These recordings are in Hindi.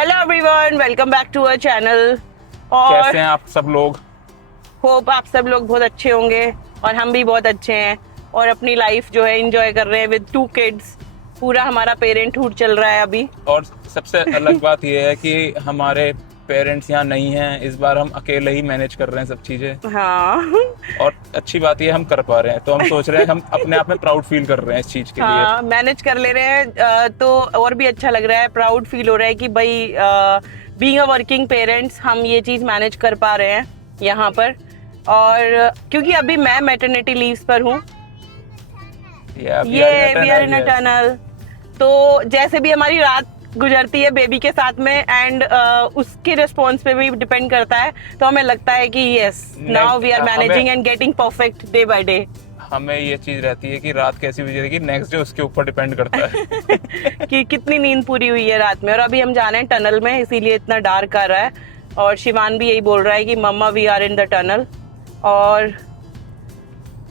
Hello everyone, welcome back to our channel. और कैसे हैं आप सब लोग? होप आप सब लोग बहुत अच्छे होंगे और हम भी बहुत अच्छे हैं और अपनी लाइफ जो है एंजॉय कर रहे हैं विद 2 किड्स। पूरा हमारा पेरेंटहुड चल रहा है अभी। और सबसे अलग बात यह है कि हमारे पेरेंट्स यहाँ नहीं हैं, इस बार हम अकेले ही मैनेज कर रहे हैं सब चीजें। हाँ और अच्छी बात ये हम कर पा रहे हैं, तो हम सोच रहे हैं हम अपने आप में प्राउड फील कर रहे हैं इस चीज के लिए। हाँ, मैनेज कर ले रहे हैं तो और भी अच्छा लग रहा है। प्राउड फील हो रहा है कि भाई बीइंग अ वर्किंग पेरेंट्स हम ये चीज मैनेज कर पा रहे हैं यहाँ पर। और क्योंकि अभी मैं मैटरनिटी लीव्स पर हूँ, ये we are in a tunnel. तो जैसे भी हमारी रात गुजरती है बेबी के साथ में एंड उसके रिस्पॉन्स पे भी डिपेंड करता है, तो हमें लगता है कि yes now we are managing and getting perfect day by day. हमें ये चीज रहती है कि रात कैसी गुजरेगी नेक्स्ट डे उसके ऊपर डिपेंड करता है कि कितनी नींद पूरी हुई है रात में। और अभी हम जा रहे हैं टनल में, इसीलिए इतना डार्क आ रहा है। और शिवान भी यही बोल रहा है कि मम्मा we are in the tunnel. और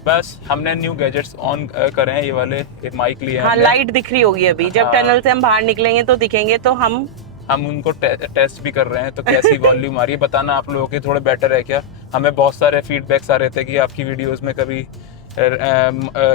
बस हमने न्यू गैजेट्स ऑन करे हैं, ये वाले एक माइक लिए हैं हाँ, हमने। लाइट दिख रही होगी अभी। जब हाँ। टनल से हम बाहर निकलेंगे तो दिखेंगे, तो हम उनको टेस्ट भी कर रहे हैं, तो कैसी वॉल्यूम आ रही है बताना आप लोगों के, थोड़े बेटर है क्या? हमें बहुत सारे फीडबैक्स आ रहे थे कि आपकी वीडियोस में कभी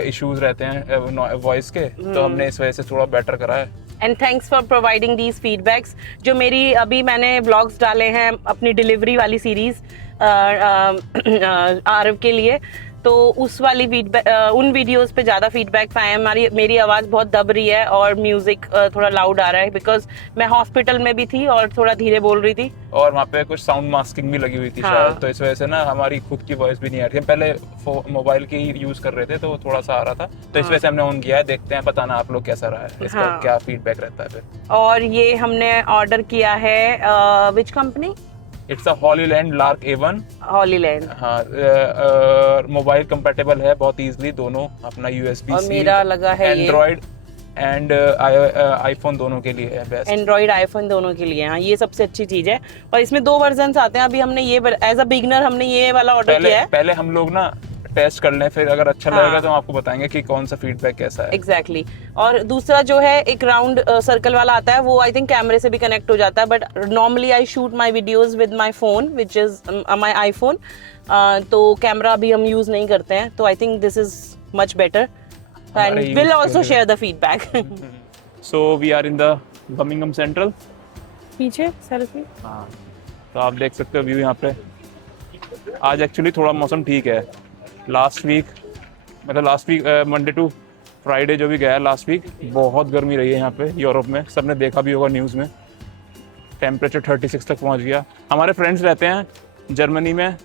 इश्यूज रहते हैं वॉइस के, तो हमने इस वजह से थोड़ा बेटर करा है। And thanks for providing these feedbacks. जो मेरी अभी मैंने ब्लॉग्स डाले हैं अपनी डिलीवरी वाली सीरीज आरव के लिए, तो उस वाली फीडबैक उन वीडियोस पे ज्यादा फीडबैक आए हैं। मेरी आवाज बहुत दब रही है और म्यूजिक थोड़ा लाउड आ रहा है, बिकॉज मैं हॉस्पिटल में भी थी और थोड़ा धीरे बोल रही थी। और वहाँ पे कुछ साउंड मास्किंग भी लगी हुई थी। हाँ। शायद तो इस वजह से ना हमारी खुद की वॉइस भी नहीं आ रही थी। हम पहले मोबाइल की यूज कर रहे थे तो वो थोड़ा सा आ रहा था, तो इस वजह से हमने ऑन किया है। देखते हैं, बताना आप लोग कैसा रहा है, इसका क्या फीडबैक रहता है फिर। और ये हमने ऑर्डर किया है which company? It's a Hollyland lark A1। Hollyland. हाँ, मोबाइल कंपैटिबल है बहुत इजीली, दोनों अपना USB और C, मेरा लगा है एंड्रॉइड एंड आईफोन दोनों के लिए है बेस्ट। एंड्रॉइड आईफोन दोनों के लिए। हाँ, ये सबसे अच्छी चीज है। और इसमें 2 वर्जन आते हैं। अभी हमने ये एज अ बिगनर हमने ये वाला ऑर्डर किया है। पहले हम लोग ना टेस्ट कर लें, फिर अगर अच्छा लगेगा तो हम आपको बताएंगे कि कौन सा फीडबैक कैसा है। एग्जैक्टली। और दूसरा जो है एक राउंड सर्कल वाला आता है, वो आई थिंक कैमरे से भी कनेक्ट हो जाता है, but normally I shoot my videos with my phone which is my iPhone. तो कैमरा अभी हम यूज नहीं करते हैं, तो I think this is much better and will also share the feedback. So we are in the Birmingham Central. पीछे सेल्फी। हाँ, तो आप देख सकते हो व्यू यहाँ पे। आज एक्चुअली थोड़ा मौसम ठीक है। Last week Monday to Friday जो भी गया लास्ट वीक, बहुत गर्मी रही है यहाँ पे यूरोप में। सबने देखा भी होगा न्यूज़ में, टेम्परेचर 36 तक पहुँच गया। हमारे फ्रेंड्स रहते हैं जर्मनी में,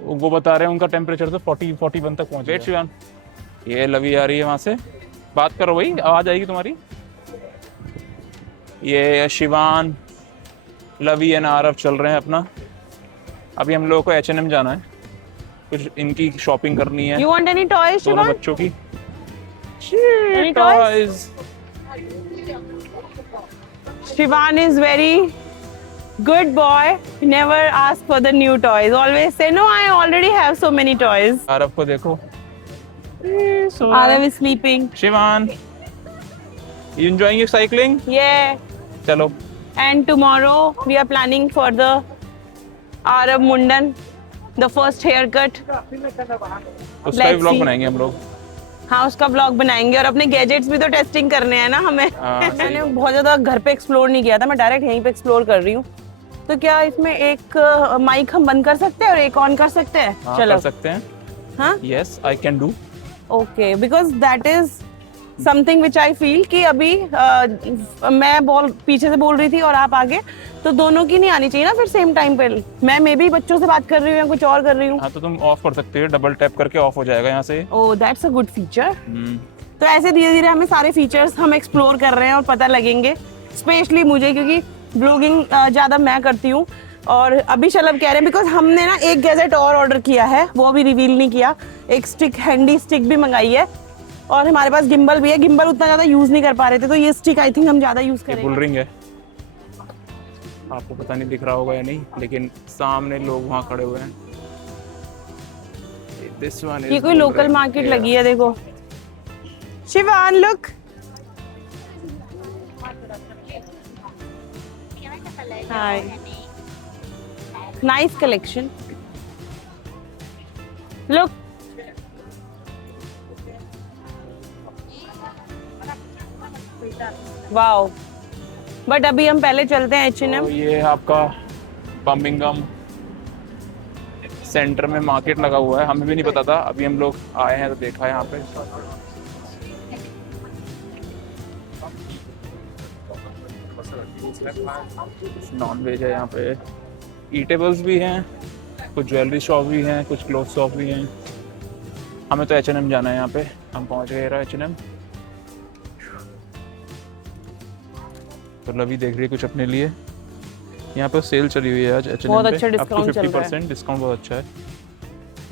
वो बता रहे हैं उनका टेम्परेचर तो 41 तक पहुँच गया। शिवान, ये लवी आ रही है वहाँ से, बात करो भाई, आवाज़ आएगी तुम्हारी। ये शिवान, लवी एंड आरव चल रहे हैं अपना। अभी हम लोगों को H&M जाना है, कुछ इनकी शॉपिंग करनी है। You want any toys, दोनों Shivan? बच्चों की Any toys? Shivan is very good boy. Never ask for the new toys. Always say, no, I already have so many toys. Aarav को देखो, Arav is sleeping. Shivan, you enjoying your cycling? Yeah. चलो। And tomorrow we are planning for the Arav Mundan, the first haircut. उसका भी ब्लॉग बनाएंगे हम लोग। हाँ, उसका ब्लॉग बनाएंगे और अपने गैजेट्स भी तो टेस्टिंग करने हैं ना हमें। मैंने बहुत ज्यादा घर पे एक्सप्लोर नहीं किया था, मैं डायरेक्ट यहीं पे एक्सप्लोर कर रही हूँ। तो क्या इसमें एक माइक हम बंद कर सकते हैं और एक ऑन कर सकते हैं? हाँ, चलो कर सकते हैं। हाँ, yes I can do. Okay, because that is something which I feel कि अभी मैं पीछे से बोल रही थी और आप आगे, तो दोनों की नहीं आनी चाहिए ना फिर सेम टाइम पे। मैं मे बी बच्चों से बात कर रही हूँ या कुछ और कर रही हूँ। हाँ, तो तुम ऑफ कर सकते हो, डबल टैप करके ऑफ हो जाएगा यहाँ से। ओह, दैट्स अ गुड फीचर। तो ऐसे धीरे धीरे हमें सारे फीचर्स हम एक्सप्लोर कर रहे हैं और पता लगेंगे। स्पेशली मुझे, क्योंकि ब्लॉगिंग ज़्यादा मैं करती हूँ। और अभी शलभ कह रहे हैं बिकॉज हमने ना एक गैजेट और ऑर्डर किया है, वो अभी रिवील नहीं किया। एक स्टिक, हैंडी स्टिक भी मंगाई है और हमारे पास गिम्बल भी है। गिम्बल उतना ज़्यादा यूज़ नहीं कर पा रहे थे, तो ये स्टिक आई थिंक हम ज़्यादा यूज़ करेंगे। बुल रिंग है, आपको पता नहीं दिख रहा होगा या नहीं, लेकिन सामने लोग वहाँ खड़े हुए हैं। This one is ये कोई लोकल मार्केट लगी है, देखो। Shivan look, Hi. Nice collection. Look. Wow. But अभी हम पहले चलते हैं H&M. तो ये आपका बर्मिंघम सेंटर में मार्केट लगा हुआ है, हमें भी नहीं पता था, अभी हम लोग आए हैं तो देखा है यहाँ पे। नॉन वेज है यहाँ पे, ईटेबल्स भी हैं, कुछ ज्वेलरी शॉप भी हैं, कुछ क्लोथ शॉप भी हैं। हमें तो H&M जाना है, यहाँ पे हम पहुँच गए H&M। तो लवी देख रही है कुछ अपने लिए, यहाँ पर सेल चली हुई है आज H&M बहुत पे, अच्छा up to डिस्काउंट चल रहा है। 50% डिस्काउंट बहुत अच्छा है।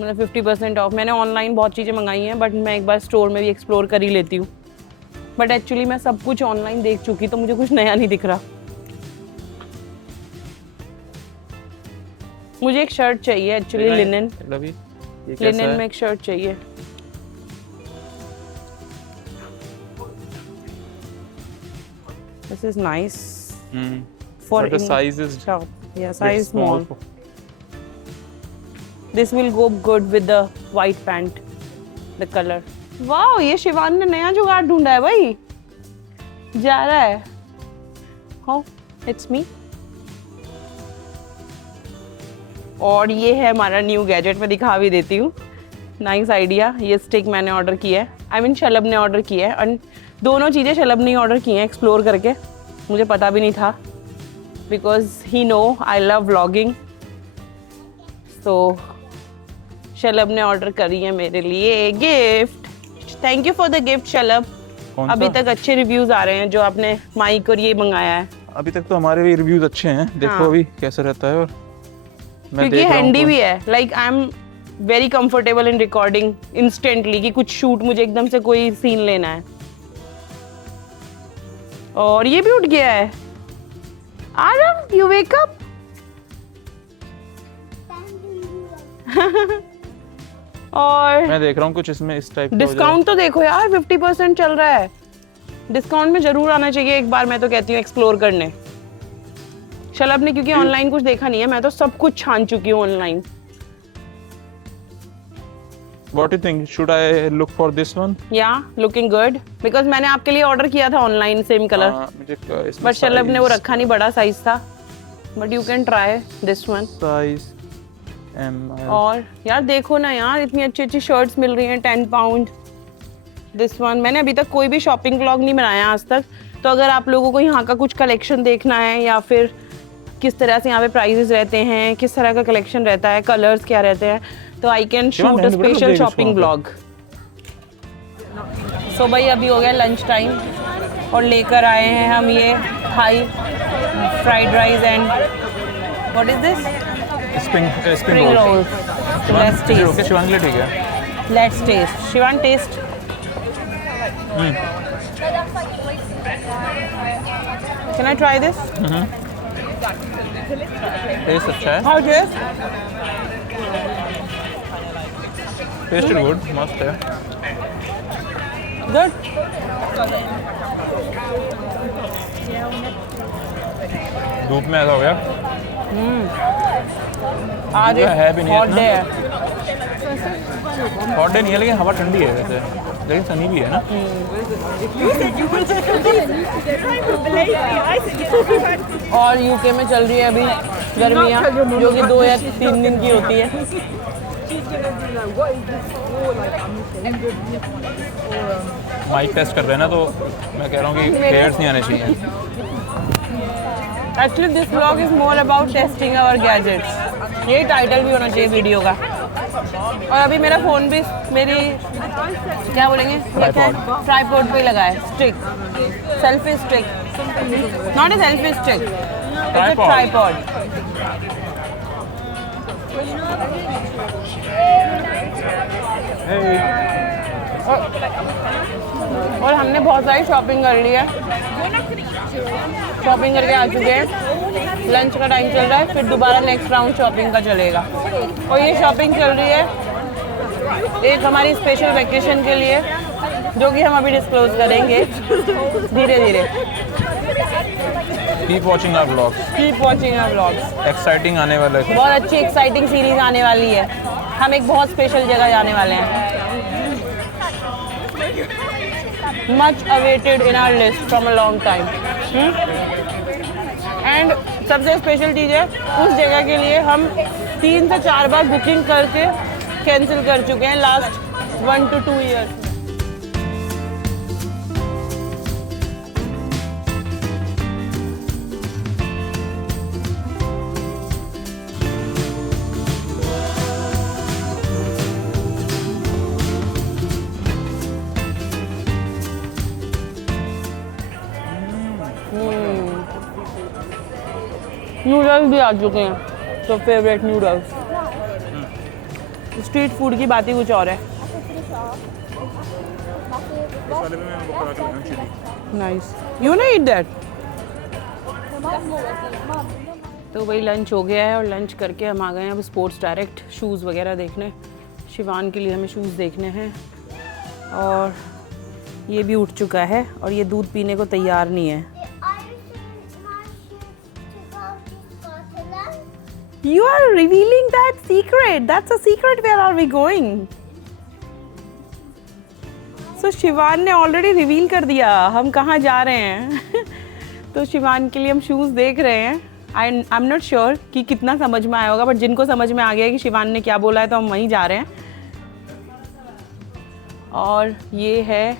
मतलब 50% ऑफ। मैंने ऑनलाइन बहुत चीज़ें मंगाई हैं, बट मैं एक बार स्टोर में भी एक्सप्लोर कर ही लेती हूँ। बट एक्चुअली मैं सब कुछ ऑनलाइन देख चुकी, तो मुझे कुछ नया नहीं दिख रहा। मुझे एक शर्ट चाहिए एक्चुअली, लिनन। लवी ये कैसा लिनन है? में एक शर्ट चाहिए। This is nice for But the in- size is shop. Yeah, bit size small. This will go good with the white pant, the color. Wow, ये शिवान ने नया जुगाड़ ढूंढा है भाई, जा रहा है। Oh, it's me. और ये है हमारा न्यू गैजेट, मैं दिखा भी देती हूँ। Nice idea. ये स्टिक मैंने ऑर्डर किया है, आई मीन शलभ ने ऑर्डर किया है, और दोनों चीज़ें शलभ ने ऑर्डर की हैं एक्सप्लोर करके। मुझे पता भी नहीं था, because he know I love vlogging. तो शलभ ने ऑर्डर करी है मेरे लिए gift. Thank you for the gift Shalabh. कौन अभी सा? तक अच्छे रिव्यूज आ रहे हैं जो आपने माइक और ये मंगाया है, अभी तक तो हमारे भी रिव्यूज अच्छे हैं, देखो हाँ। अभी कैसा रहता है। और मैं क्योंकि देख रहा हूँ हैंडी कौन- भी है। Like I am very comfortable in recording instantly, कि कुछ शूट मुझे एकदम से कोई सीन लेना है। और ये भी उठ गया है। Aarav, you wake up. और मैं देख रहा हूँ कुछ इसमें इस टाइप का हो जाए। डिस्काउंट तो देखो यार, 50% चल रहा है। डिस्काउंट में जरूर आना चाहिए एक बार, मैं तो कहती हूँ एक्सप्लोर करने। शलभ ने क्योंकि ऑनलाइन कुछ देखा नहीं है, मैं तो सब कुछ छान चुकी हूँ online. What do you think? Should I look for this one? या लुकिंग गुड, बिकॉज मैंने आपके लिए ऑर्डर किया था ऑनलाइन सेम कलर, मुझे इसमें बट शलभ ने वो size- रखा नहीं, बड़ा साइज था। But you can try this one. size M L। और यार देखो ना यार, इतनी अच्छी अच्छी शर्ट्स मिल रही हैं 10 पाउंड। दिस वन, मैंने अभी तक कोई भी शॉपिंग व्लॉग नहीं बनाया आज तक, तो अगर आप लोगों को यहाँ का कुछ कलेक्शन देखना है, या फिर किस तरह से यहाँ पे प्राइजेस रहते हैं, किस तरह का कलेक्शन रहता है, कलर्स क्या रहते हैं, तो I can Shivan, shoot a hand brake special देगी शॉपिंग इसको व्लॉग। सो भाई अभी हो गया लंच टाइम, और लेकर आए हैं हम ये Thai fried rice and what is this, spring spring roll। Roll. Let's okay taste, Shivang के लिए ठीक है। Let's taste. Shivan taste. Can I try this? Taste अच्छा है, हाउ टेस्ट? टेस्ट गुड, मस्त है। गुड। धूप में ऐसा हो गया, आज ये है भी नहीं हॉट इतना। डे है। हॉट डे नहीं है, लेकिन हवा ठंडी है वैसे, लेकिन सनी भी है ना। और यूके में चल रही है अभी गर्मियाँ, जो कि 2 या 3 दिन की होती है। माइक टेस्ट कर रहे हैं ना, तो मैं कह रहा हूँ कि हेयर्स नहीं आने चाहिए। Actually this vlog is more about testing our gadgets. ये टाइटल भी होना चाहिए वीडियो का। और अभी मेरा फोन भी मेरी क्या बोलेंगे, ट्राइपॉड पे लगा है, stick, selfie stick, not a selfie stick, it's a tripod. और हमने बहुत सारी शॉपिंग कर ली है, शॉपिंग करके आ चुके हैं। लंच का टाइम चल रहा है, फिर दोबारा नेक्स्ट राउंड शॉपिंग का चलेगा। और ये शॉपिंग चल रही है एक हमारी स्पेशल वेकेशन के लिए, जो कि हम अभी डिस्क्लोज करेंगे धीरे धीरे। Keep watching our vlogs, keep watching our vlogs. Exciting आने वाला है। बहुत अच्छी एक्साइटिंग सीरीज आने वाली है। हम एक बहुत स्पेशल जगह जाने वाले हैं। Much awaited in our list from a long time. And सबसे स्पेशल चीज़ है, उस जगह के लिए हम 3 से 4 बार बुकिंग करके कैंसिल कर चुके हैं लास्ट 1 to 2 ईयर्स। नूडल्स भी आ चुके हैं, तो फेवरेट नूडल्स। स्ट्रीट फूड की बात ही कुछ और है। नाइस, यू ना ईट दैट। तो वही लंच हो गया है और लंच करके हम आ गए हैं अब स्पोर्ट्स डायरेक्ट शूज़ वगैरह देखने। शिवान के लिए हमें शूज़ देखने हैं और ये भी उठ चुका है और ये दूध पीने को तैयार नहीं है। You are revealing that secret. That's a secret. Where are we going? So Shivan ने ऑलरेडी रिवील कर दिया हम कहाँ जा रहे हैं। तो शिवान के लिए हम शूज़ देख रहे हैं। आई एम नॉट श्योर कि कितना समझ में आया होगा, बट जिनको समझ में आ गया कि शिवान ने क्या बोला है तो हम वहीं जा रहे हैं। और ये है,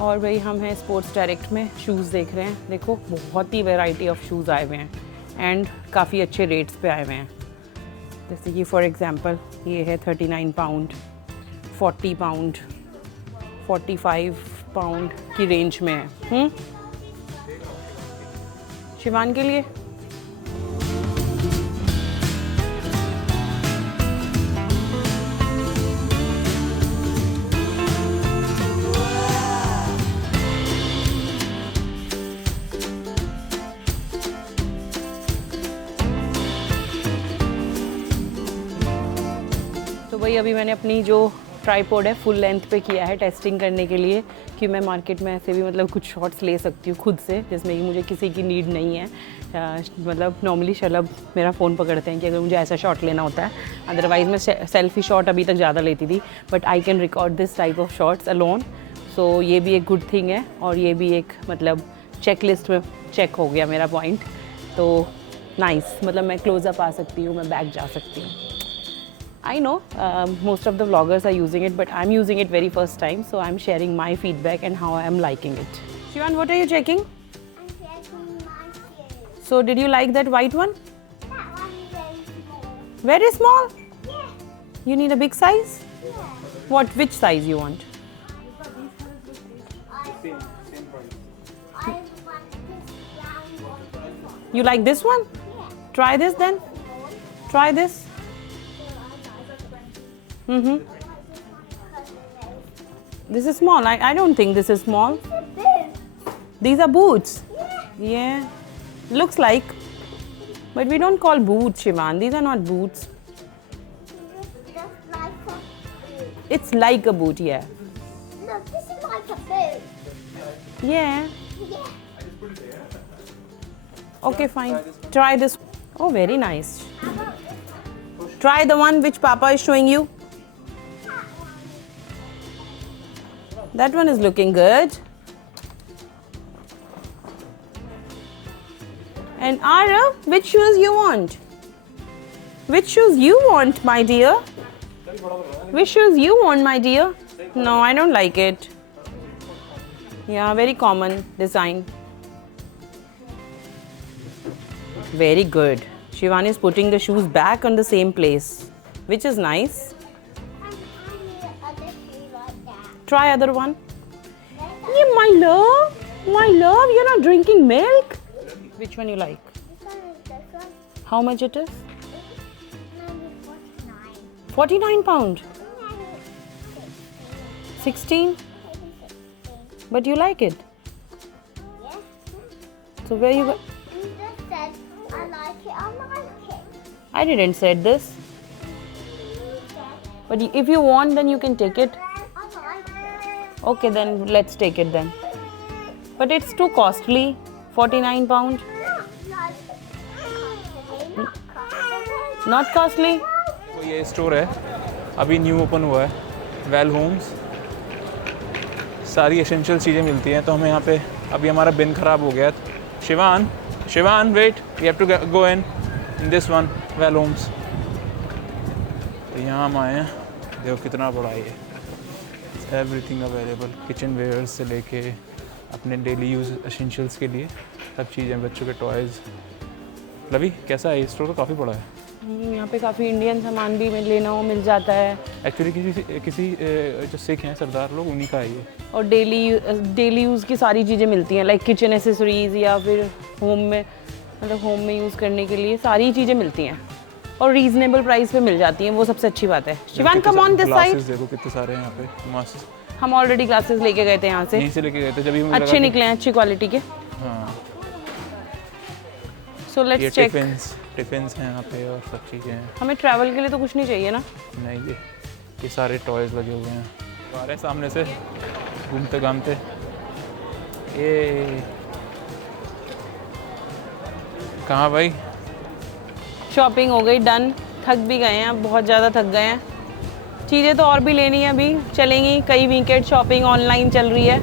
और भाई हम हैं स्पोर्ट्स डायरेक्ट में शूज़ देख रहे हैं। देखो बहुत ही वैरायटी ऑफ शूज़ आए हुए हैं एंड काफ़ी अच्छे रेट्स पे आए हुए हैं। जैसे कि फॉर एग्जांपल ये है 39 पाउंड, 40 पाउंड, 45 पाउंड की रेंज में है। शिवान के लिए वही अभी मैंने अपनी जो ट्राइपॉड है फुल लेंथ पे किया है टेस्टिंग करने के लिए कि मैं मार्केट में ऐसे भी मतलब कुछ शॉट्स ले सकती हूँ खुद से, जिसमें कि मुझे किसी की नीड नहीं है। मतलब नॉर्मली शलभ मेरा फ़ोन पकड़ते हैं कि अगर मुझे ऐसा शॉट लेना होता है, अदरवाइज़ मैं सेल्फी शॉट अभी तक ज़्यादा लेती थी, but I can record this type of shots alone. So ये भी एक गुड थिंग है और ये भी एक मतलब चेक लिस्ट में चेक हो गया मेरा पॉइंट। तो नाइस, मतलब मैं क्लोज़अप आ सकती हूँ, मैं बैक जा सकती हूँ। I know most of the vloggers are using it, but I'm using it very first time, so I'm sharing my feedback and how I am liking it. Shivan, what are you checking? I'm checking my shoes. So did you like that white one? That one is very small. Very small? Yeah. You need a big size? Yeah. What? Which size you want? I want this brown one. You like this one? Yeah. Try this then. Try this. This is small. I don't think this is small. This. These are boots. Yeah. Yeah. Looks like. But we don't call boots, Shivan. These are not boots. Just like a boot. It's like a boot, yeah. No, this is like a boot. Yeah. Yeah. Okay, fine. Try this. Oh, very nice. How about this? Try the one which Papa is showing you. That one is looking good. And Ara, which shoes you want? Which shoes you want, my dear? Which shoes you want, my dear? No, I don't like it. Yeah, very common design. Very good. Shivan is putting the shoes back on the same place, which is nice. I need other shoe like that. Try other one. Yeah, my love, you're not drinking milk. Which one you like? This one is this one. How much it is? Maybe 49. 49 pound. Maybe 16. 16. But you like it. Yeah. So where you go? You just said I like it. I like it. I didn't said this. You said But if you want, then you can take it. I like it. Okay, then let's take it then. But it's too costly 49 pound. Not costly. तो ये स्टोर है, अभी न्यू ओपन हुआ है, वेल होम्स। सारी एसेंशियल चीज़ें मिलती हैं। तो हमें यहाँ पे अभी हमारा बिन ख़राब हो गया। Shivan wait, you have to go in this one, well homes. तो यहाँ हम आए हैं, देखो कितना बड़ा है ये। एवरीथिंग अवेलेबल, किचन वेयर्स से लेके अपने डेली यूज़ एसेंशियल्स के लिए सब चीज़ें, बच्चों के टॉयज़। लवी कैसा है? ये स्टोर तो काफ़ी बड़ा है। यहाँ पे काफ़ी इंडियन सामान भी लेना हो मिल जाता है। एक्चुअली किसी जो सिख हैं सरदार लोग, उन्हीं का है ये। और डेली यूज़ की सारी चीज़ें मिलती हैं, लाइक किचन एसेसरीज़ या फिर होम में यूज़ करने के लिए सारी चीज़ें मिलती हैं और रीजनेबल प्राइस पे मिल जाती हैं, वो सबसे अच्छी बात है। Shivan come on this side. देखो कितने सारे हैं यहाँ पे, मस्त। हम ऑलरेडी ग्लासेस लेके गए थे यहाँ से, यहीं से लेके गए थे, जब भी मुझे अच्छे निकले हैं, अच्छी क्वालिटी के। हाँ, सो ये लेट्स चेक। टिफिन्स हैं यहाँ पे और सब चीज़ें हैं। हमें ट्रैवल के लिए तो कुछ नहीं चाहिए ना। नहीं, ये सारे टॉयज़ लगे हुए हैं। आ रहे सामने से घूमते घामते। ये कहाँ भाई? शॉपिंग हो गई डन, थक भी गए हैं, अब बहुत ज़्यादा थक गए हैं। चीज़ें तो और भी लेनी है, अभी चलेंगी। कई वीकेंड शॉपिंग ऑनलाइन चल रही है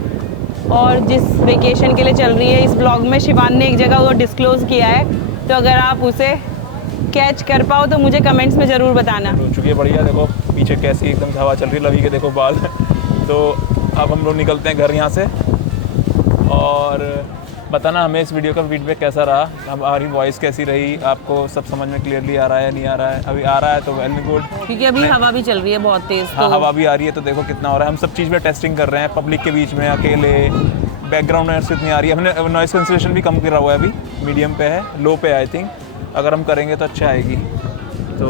और जिस वेकेशन के लिए चल रही है, इस ब्लॉग में शिवान ने एक जगह वो डिस्क्लोज़ किया है, तो अगर आप उसे कैच कर पाओ तो मुझे कमेंट्स में ज़रूर बताना। हो चुकी है बढ़िया, देखो पीछे कैसी एकदम हवा चल रही है, लवी के देखो बाल। तो अब हम लोग निकलते हैं घर यहाँ से, और बताना हमें इस वीडियो का फीडबैक कैसा रहा, हमारी वॉइस कैसी रही, आपको सब समझ में क्लियरली आ रहा है या नहीं आ रहा है। अभी आ रहा है तो वेल एंड गुड, क्योंकि अभी हवा भी चल रही है बहुत तेज़। हाँ हवा भी आ रही है, तो देखो कितना हो रहा है। हम सब चीज़ में टेस्टिंग कर रहे हैं, पब्लिक के बीच में, अकेले, बैकग्राउंड नॉइस इतनी आ रही है। हमने नॉइस कैंसिलेशन भी कम करा हुआ है, अभी मीडियम पे है, लो पे आई थिंक। अगर हम करेंगे तो अच्छा आएगी। तो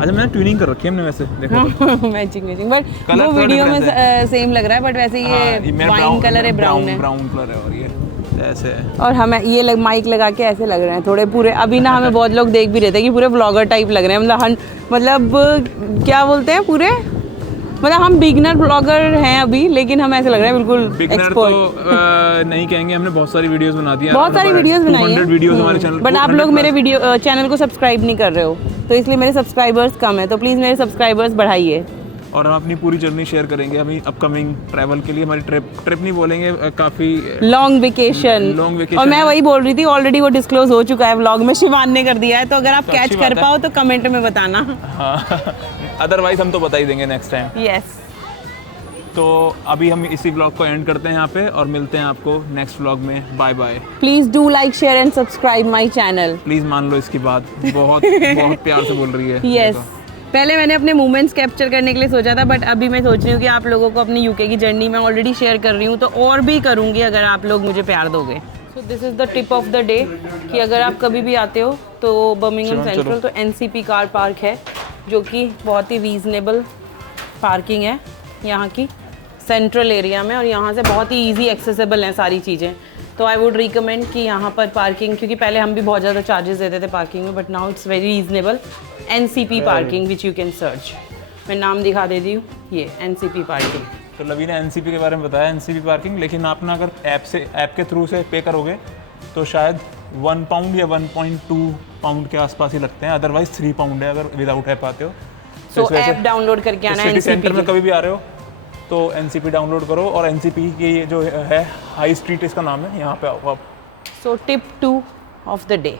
अच्छा, मैंने ट्यूनिंग कर रखी है हमने, वैसे देखो मैचिंग बट कलर वो थोड़ा वीडियो में difference सेम लग रहा है, बट वैसे ये वाइन कलर है, ब्राउन है। ब्राउन कलर है और ये ऐसे है। और हमें ये माइक लगा के ऐसे लग रहे हैं थोड़े पूरे, अभी ना हमें बहुत लोग देख भी रहे थे कि पूरे ब्लॉगर टाइप लग रहे हैं। मतलब क्या बोलते हैं, पूरे मतलब हम बिगनर ब्लॉगर हैं अभी, लेकिन हम ऐसे लग रहे हैं बिल्कुल एक्सपर्ट। तो नहीं कहेंगे, हमने बहुत सारी वीडियोस बना दी हैं, बहुत सारी वीडियोस बनाई हैं, वीडियोस हमारे चैनल, बट आप लोग मेरे वीडियो चैनल को सब्सक्राइब नहीं कर रहे हो, तो इसलिए मेरे सब्सक्राइबर्स कम है। तो प्लीज़ मेरे सब्सक्राइबर्स बढ़ाइए। और हम अपनी पूरी जर्नी शेयर करेंगे अभी अपकमिंग ट्रैवल के लिए। हमारी ट्रिप नहीं बोलेंगे, काफ़ी लॉन्ग वेकेशन। और मैं वही बोल रही थी, ऑलरेडी वो डिस्क्लोज हो चुका है व्लॉग में, शिवान ने कर दिया है। तो अगर आप कैच कर पाओ तो कमेंट में बताना। हाँ, अदरवाइज हम तो बता ही देंगे नेक्स्ट टाइम। यस। तो अभी हम इसी व्लॉग को एंड करते हैं यहाँ पे, और मिलते हैं आपको नेक्स्ट व्लॉग में। Bye bye. Please do like, share and subscribe my channel. Please मान लो इसकी बात, बहुत बहुत प्यार से बोल रही है। यस। पहले मैंने अपने मोमेंट्स कैप्चर करने के लिए सोचा था, बट अभी मैं सोच रही हूँ कि आप लोगों को अपनी यूके की जर्नी में ऑलरेडी शेयर कर रही हूँ, तो और भी करूँगी अगर आप लोग मुझे प्यार दोगे। So this is the tip of the day, कि अगर आप कभी भी आते हो तो बर्मिंघम सेंट्रल तो एनसीपी कार पार्क है, जो कि बहुत ही रीजनेबल पार्किंग है यहाँ की सेंट्रल एरिया में, और यहाँ से बहुत ही इजी एक्सेसिबल हैं सारी चीज़ें। तो आई वुड रिकमेंड कि यहाँ पर पार्किंग, क्योंकि पहले हम भी बहुत ज़्यादा चार्जेस देते थे पार्किंग में, but now it's very reasonable. NCP parking which you can search, मैं नाम दिखा देती हूँ, ये एनसीपी पार्किंग। तो लवी ने एनसीपी के बारे में बताया, एनसीपी पार्किंग, लेकिन आप ना अगर ऐप के थ्रू से पे करोगे तो शायद 1 पाउंड या 1.2 पाउंड के आसपास ही लगते हैं, अदरवाइज 3 पाउंड है अगर विदाउट ऐप आते हो। तो ऐप डाउनलोड करके आना है। सिटी सेंटर में कभी भी आ रहे हो तो एनसीपी डाउनलोड करो, और एनसीपी की ये जो है हाई स्ट्रीट इसका नाम है, यहाँ पे आओ आप। So tip 2 of the day.